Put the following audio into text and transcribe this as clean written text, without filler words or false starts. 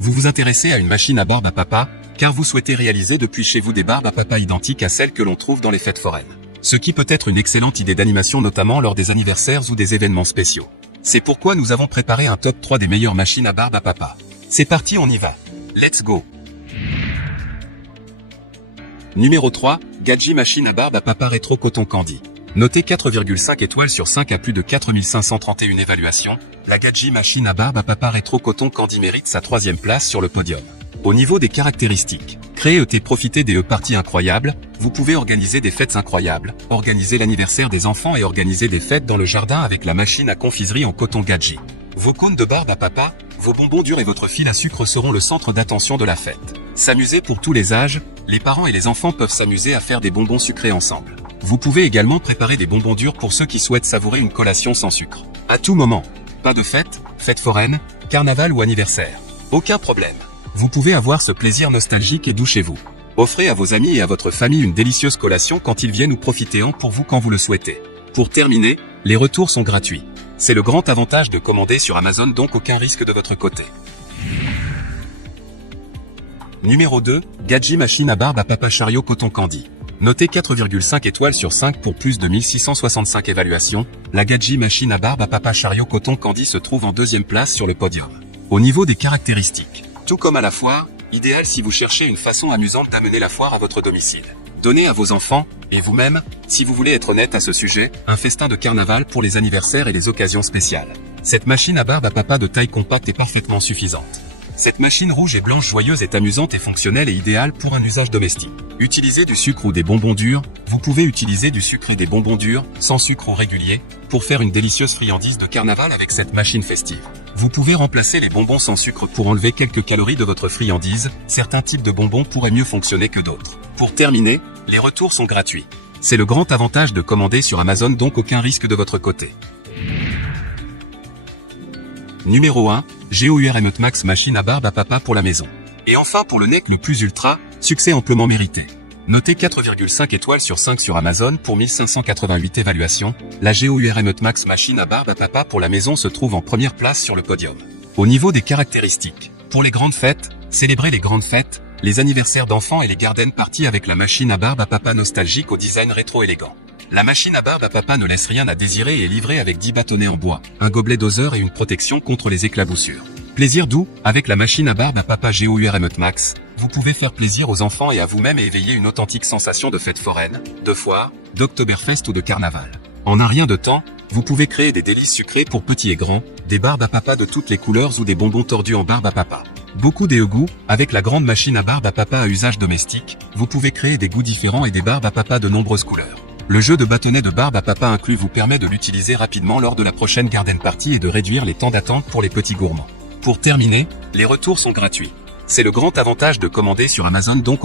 Vous vous intéressez à une machine à barbe à papa, car vous souhaitez réaliser depuis chez vous des barbes à papa identiques à celles que l'on trouve dans les fêtes foraines. Ce qui peut être une excellente idée d'animation notamment lors des anniversaires ou des événements spéciaux. C'est pourquoi nous avons préparé un top 3 des meilleures machines à barbe à papa. C'est parti, on y va. Let's go. Numéro 3, Gadji machine à barbe à papa rétro coton candy. Notée 4,5 étoiles sur 5 à plus de 4531 évaluations, la Gadji machine à barbe à papa rétro coton candy mérite sa 3e place sur le podium. Au niveau des caractéristiques, créer et profiter des parties incroyables, vous pouvez organiser des fêtes incroyables, organiser l'anniversaire des enfants et organiser des fêtes dans le jardin avec la machine à confiserie en coton Gadji. Vos cônes de barbe à papa, vos bonbons durs et votre fil à sucre seront le centre d'attention de la fête. S'amuser pour tous les âges, les parents et les enfants peuvent s'amuser à faire des bonbons sucrés ensemble. Vous pouvez également préparer des bonbons durs pour ceux qui souhaitent savourer une collation sans sucre. À tout moment. Pas de fête, fête foraine, carnaval ou anniversaire. Aucun problème. Vous pouvez avoir ce plaisir nostalgique et doux chez vous. Offrez à vos amis et à votre famille une délicieuse collation quand ils viennent ou profitez-en pour vous quand vous le souhaitez. Pour terminer, les retours sont gratuits. C'est le grand avantage de commander sur Amazon, donc aucun risque de votre côté. Numéro 2, Gadji machine à barbe à papa chariot coton candy. Notée 4,5 étoiles sur 5 pour plus de 1665 évaluations, la Gadji machine à barbe à papa chariot coton candy se trouve en 2e place sur le podium. Au niveau des caractéristiques, tout comme à la foire, idéal si vous cherchez une façon amusante d'amener la foire à votre domicile. Donnez à vos enfants, et vous-même, si vous voulez être honnête à ce sujet, un festin de carnaval pour les anniversaires et les occasions spéciales. Cette machine à barbe à papa de taille compacte est parfaitement suffisante. Cette machine rouge et blanche joyeuse est amusante et fonctionnelle et idéale pour un usage domestique. Utilisez du sucre ou des bonbons durs, vous pouvez utiliser du sucre et des bonbons durs, sans sucre ou régulier, pour faire une délicieuse friandise de carnaval avec cette machine festive. Vous pouvez remplacer les bonbons sans sucre pour enlever quelques calories de votre friandise, certains types de bonbons pourraient mieux fonctionner que d'autres. Pour terminer, les retours sont gratuits. C'est le grand avantage de commander sur Amazon, donc aucun risque de votre côté. Numéro 1, GOURME Max machine à barbe à papa pour la maison. Et enfin pour le NEC le plus ultra, succès amplement mérité. Notée 4,5 étoiles sur 5 sur Amazon pour 1588 évaluations, la GOURME Max machine à barbe à papa pour la maison se trouve en 1re place sur le podium. Au niveau des caractéristiques, pour les grandes fêtes, célébrez les grandes fêtes, les anniversaires d'enfants et les garden parties avec la machine à barbe à papa nostalgique au design rétro élégant. La machine à barbe à papa ne laisse rien à désirer et est livrée avec 10 bâtonnets en bois, un gobelet doseur et une protection contre les éclaboussures. Plaisir doux, avec la machine à barbe à papa GOURME Max, vous pouvez faire plaisir aux enfants et à vous-même et éveiller une authentique sensation de fête foraine, de foire, d'Oktoberfest ou de carnaval. En un rien de temps, vous pouvez créer des délices sucrées pour petits et grands, des barbes à papa de toutes les couleurs ou des bonbons tordus en barbe à papa. Beaucoup des goûts, avec la grande machine à barbe à papa à usage domestique, vous pouvez créer des goûts différents et des barbes à papa de nombreuses couleurs. Le jeu de bâtonnets de barbe à papa inclus vous permet de l'utiliser rapidement lors de la prochaine garden party et de réduire les temps d'attente pour les petits gourmands. Pour terminer, les retours sont gratuits. C'est le grand avantage de commander sur Amazon, donc